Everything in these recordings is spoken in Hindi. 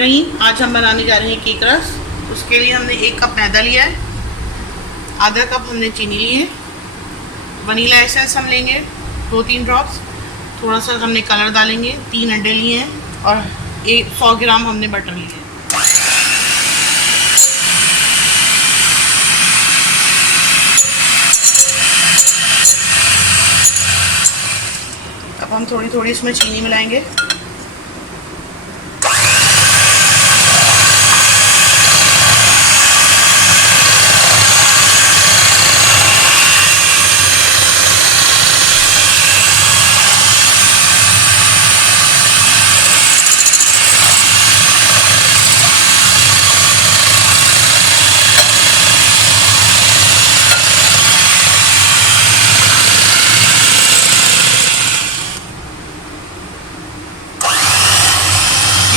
रहीम। आज हम बनाने जा रहे हैं केक रस। उसके लिए हमने 1 कप मैदा लिया है, आधा कप हमने चीनी ली है, वनीला एसेंस हम लेंगे 2-3 ड्रॉप्स, थोड़ा सा हमने कलर डालेंगे, 3 अंडे लिए हैं और 100 ग्राम हमने बटर लिए है। अब हम थोड़ी थोड़ी इसमें चीनी मिलाएंगे।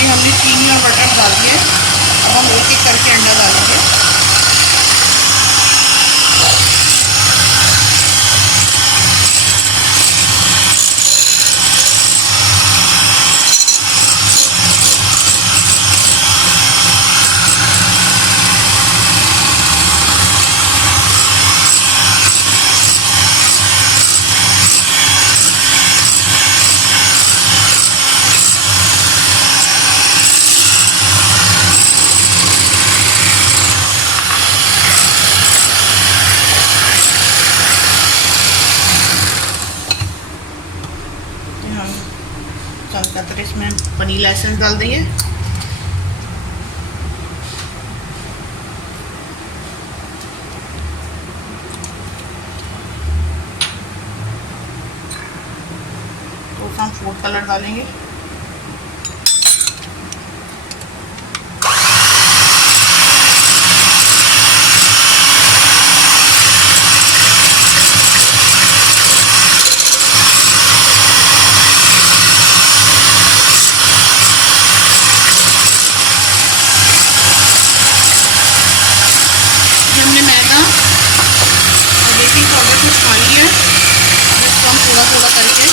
हमने चीनी और बटर डाल दिया है। अब हम एक एक करके अंडा डालेंगे। हम इसमें वनीला एसेंस डाल देंगे। तो हम फूड कलर डालेंगे। हमने मैदा और बेकिंग पाउडर को खा लिया है। अब इसको हम थोड़ा थोड़ा करके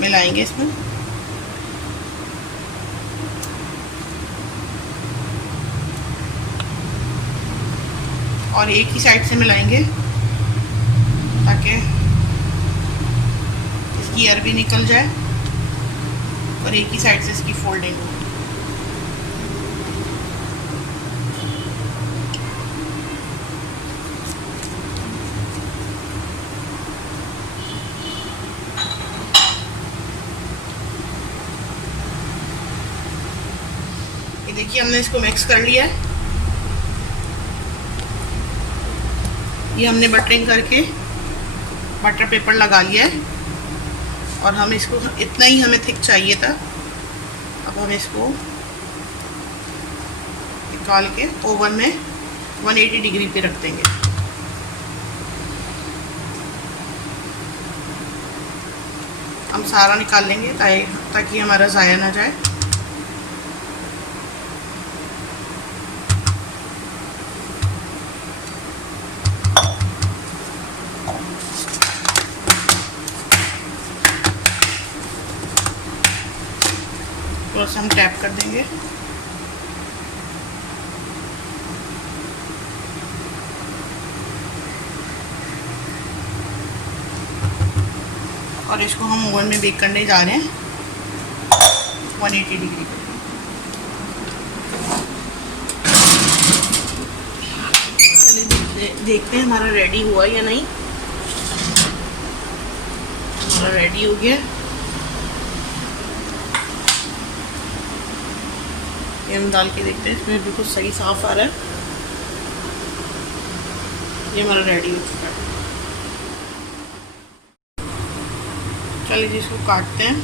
मिलाएंगे इसमें। और एक ही साइड से मिलाएंगे ताकि इसकी एयर भी निकल जाए और एक ही साइड से इसकी फोल्डिंग हो। देखिए हमने इसको मिक्स कर लिया है। ये हमने बटरिंग करके बटर पेपर लगा लिया है और हम इसको इतना ही हमें थिक चाहिए था। अब हम इसको निकाल के ओवन में 180 डिग्री पे रख देंगे। हम सारा निकाल लेंगे ताकि हमारा ज़ाया ना जाए। थोड़ा सा हम टैप कर देंगे। और इसको हम ओवन में बेक करने जा रहे हैं 180 डिग्री पे। चलिए देखते हैं हमारा रेडी हुआ या नहीं। हमारा रेडी हो गया। ये हम डाल के देखते हैं, इसमें बिल्कुल सही साफ आ रहा है। ये हमारा रेडी हो चुका है। चलिए इसको काटते हैं।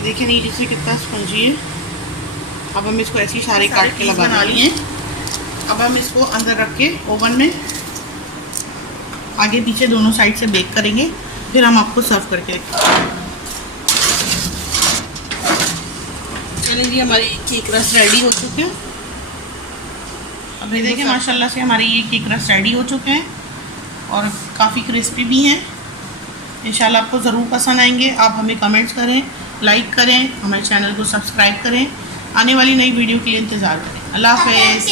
ये देखिए नीचे से कितना स्पंजी है। अब हम इसको ऐसे ही सारे काट के बना लिए हैं। अब हम इसको अंदर रख के ओवन में आगे पीछे दोनों साइड से बेक करेंगे, फिर हम आपको सर्व करके चलिए। जी हमारे केक रस रेडी हो चुके हैं। अब ये देखिए माशाल्लाह से हमारे ये केक रस रेडी हो चुके हैं और काफ़ी क्रिस्पी भी हैं। इंशाल्लाह आपको ज़रूर पसंद आएंगे। आप हमें कमेंट्स करें, लाइक करें, हमारे चैनल को सब्सक्राइब करें, आने वाली नई वीडियो के लिए इंतज़ार करें। अल्लाह हाफ़िज़।